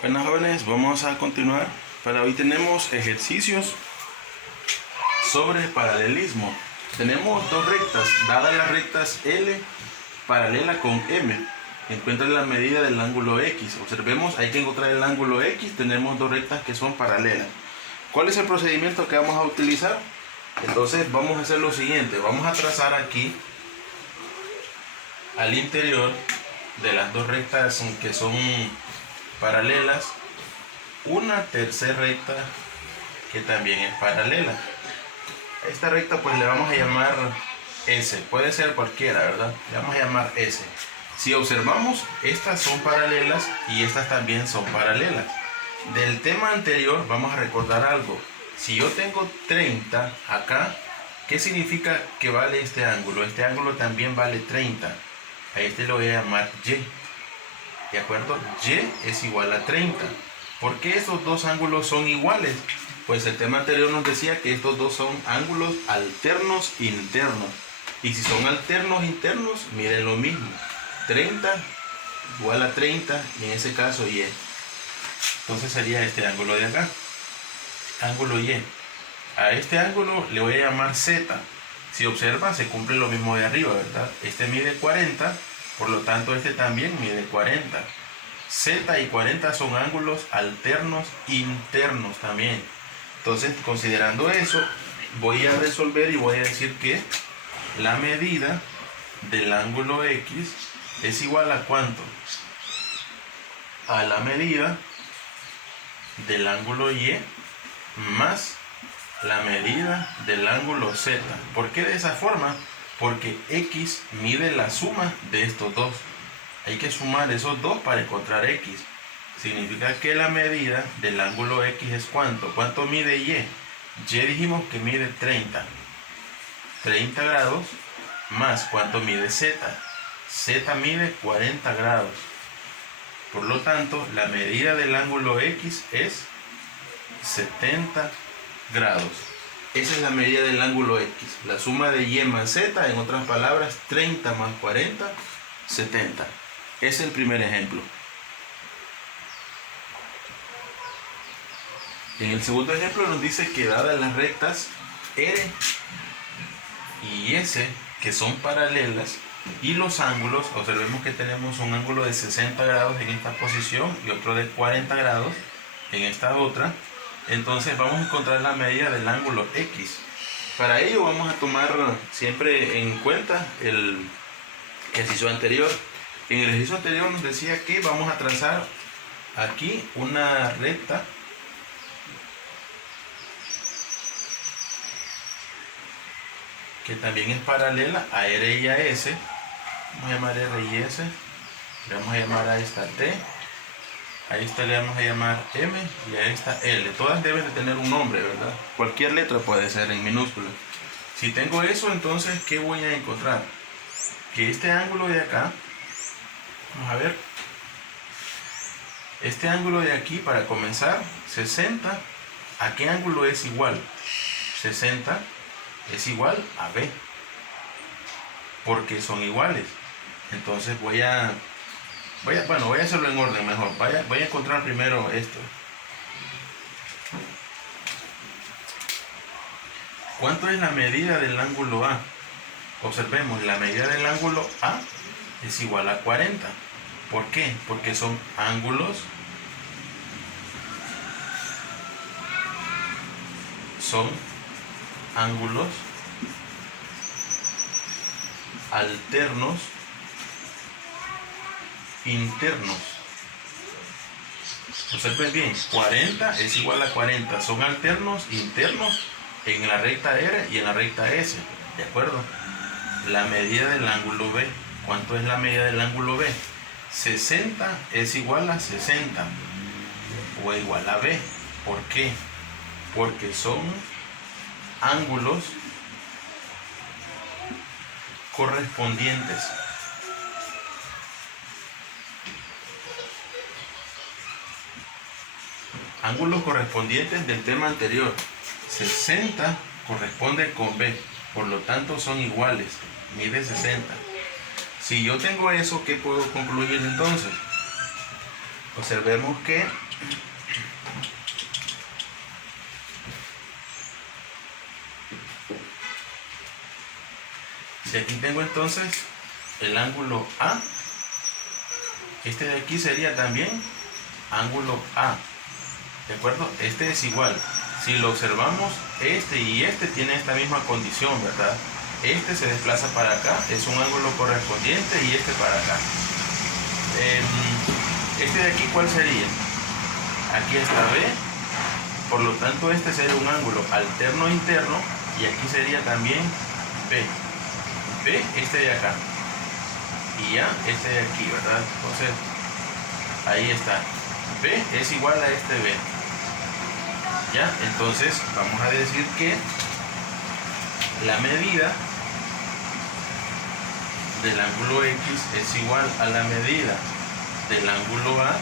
Bueno, jóvenes, vamos a continuar. Para hoy tenemos ejercicios sobre paralelismo. Tenemos dos rectas, dadas las rectas L paralela con M. Encuentra la medida del ángulo X. Observemos, hay que encontrar el ángulo X. Tenemos dos rectas que son paralelas. ¿Cuál es el procedimiento que vamos a utilizar? Entonces vamos a hacer lo siguiente. Vamos a trazar aquí al interior de las dos rectas que son paralelas una tercera recta que también es paralela. A esta recta pues le vamos a llamar S, puede ser cualquiera, ¿verdad? Le vamos a llamar S. Si observamos, estas son paralelas y estas también son paralelas. Del tema anterior vamos a recordar algo. Si yo tengo 30 acá, ¿qué significa que vale este ángulo? Este ángulo también vale 30. A este lo voy a llamar Y. ¿De acuerdo? Y es igual a 30. ¿Por qué estos dos ángulos son iguales? Pues el tema anterior nos decía que estos dos son ángulos alternos internos. Y si son alternos internos, miren lo mismo. 30 igual a 30 y en ese caso Y. Entonces sería este ángulo de acá. Ángulo Y. A este ángulo le voy a llamar Z. Si observa, se cumple lo mismo de arriba, ¿verdad? Este mide 40, por lo tanto este también mide 40. Z y 40 son ángulos alternos internos también. Entonces, considerando eso, voy a resolver y voy a decir que la medida del ángulo X es igual a ¿cuánto? A la medida del ángulo Y más la medida del ángulo Z. ¿Por qué de esa forma? Porque X mide la suma de estos dos. Hay que sumar esos dos para encontrar X. Significa que la medida del ángulo X es ¿cuánto? ¿Cuánto mide Y? Y dijimos que mide 30. 30 grados más ¿cuánto mide Z? Z mide 40 grados. Por lo tanto, la medida del ángulo X es 70 grados. Esa es la medida del ángulo X. La suma de Y más Z, en otras palabras, 30 más 40, 70. Ese es el primer ejemplo. En el segundo ejemplo nos dice que dadas las rectas R y S, que son paralelas, y los ángulos, observemos que tenemos un ángulo de 60 grados en esta posición y otro de 40 grados en esta otra. Entonces vamos a encontrar la medida del ángulo X. Para ello vamos a tomar siempre en cuenta el ejercicio anterior. En el ejercicio anterior nos decía que vamos a trazar aquí una recta que también es paralela a R y a S. Vamos a llamar R y S. Le vamos a llamar a esta T. A esta le vamos a llamar M y a esta L. Todas deben de tener un nombre, ¿verdad? Cualquier letra puede ser en minúscula. Si tengo eso, entonces, ¿qué voy a encontrar? Que este ángulo de acá, vamos a ver, este ángulo de aquí, para comenzar, 60, ¿a qué ángulo es igual? 60 es igual a B, porque son iguales. Entonces voy a hacerlo en orden mejor. Voy a encontrar primero esto. ¿Cuánto es la medida del ángulo A? Observemos, la medida del ángulo A es igual a 40. ¿Por qué? Porque son ángulos alternos internos. Observen bien, 40 es igual a 40. Son alternos internos en la recta R y en la recta S. ¿De acuerdo? La medida del ángulo B. ¿Cuánto es la medida del ángulo B? 60 es igual a 60 o igual a B. ¿Por qué? Porque son ángulos correspondientes. Ángulos correspondientes del tema anterior. 60 corresponde con B, por lo tanto son iguales, mide 60. Si yo tengo eso, ¿qué puedo concluir entonces? Observemos que Si aquí tengo entonces el ángulo A, este de aquí sería también ángulo A, ¿de acuerdo? Este es igual. Si lo observamos, este y este tienen esta misma condición, ¿verdad? Este se desplaza para acá, es un ángulo correspondiente, y este para acá. Este de aquí, ¿cuál sería? Aquí está B, por lo tanto este sería un ángulo alterno interno, y aquí sería también B. B, este de acá, y ya este de aquí, ¿verdad? Entonces ahí está, B es igual a este B. Ya, entonces vamos a decir que la medida del ángulo X es igual a la medida del ángulo A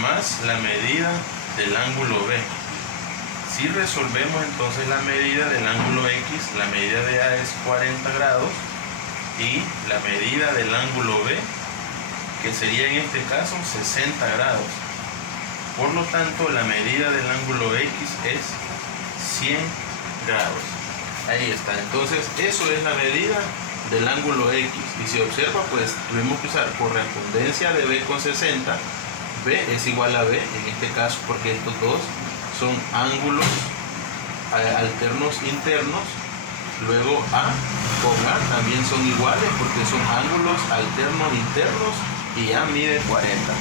más la medida del ángulo B. Si resolvemos entonces la medida del ángulo X, la medida de A es 40 grados, y la medida del ángulo B, que sería en este caso 60 grados. Por lo tanto, la medida del ángulo X es 100 grados. Ahí está. Entonces, eso es la medida del ángulo X. Y si observa, pues tuvimos que usar correspondencia de B con 60. B es igual a B en este caso, porque estos dos son ángulos alternos internos. Luego A con A también son iguales porque son ángulos alternos internos, y A mide 40.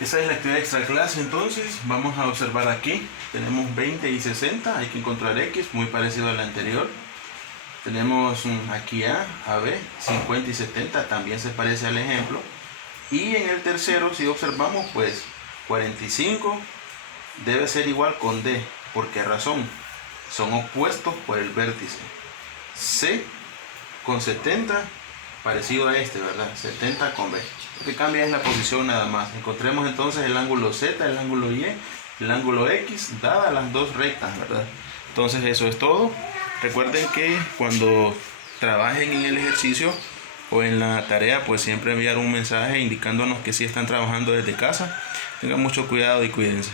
Esa es la actividad extra clase. Entonces vamos a observar aquí, tenemos 20 y 60, hay que encontrar X, muy parecido a la anterior. Tenemos aquí A, B, 50 y 70, también se parece al ejemplo. Y en el tercero, si observamos, pues 45 debe ser igual con D. ¿Por qué razón? Son opuestos por el vértice. C con 70, parecido a este, ¿verdad? 70 con B. Lo que cambia es la posición nada más. Encontremos entonces el ángulo Z, el ángulo Y, el ángulo X, dadas las dos rectas, ¿verdad? Entonces eso es todo. Recuerden que cuando trabajen en el ejercicio o en la tarea, pues siempre enviar un mensaje indicándonos que sí están trabajando desde casa. Tengan mucho cuidado y cuídense.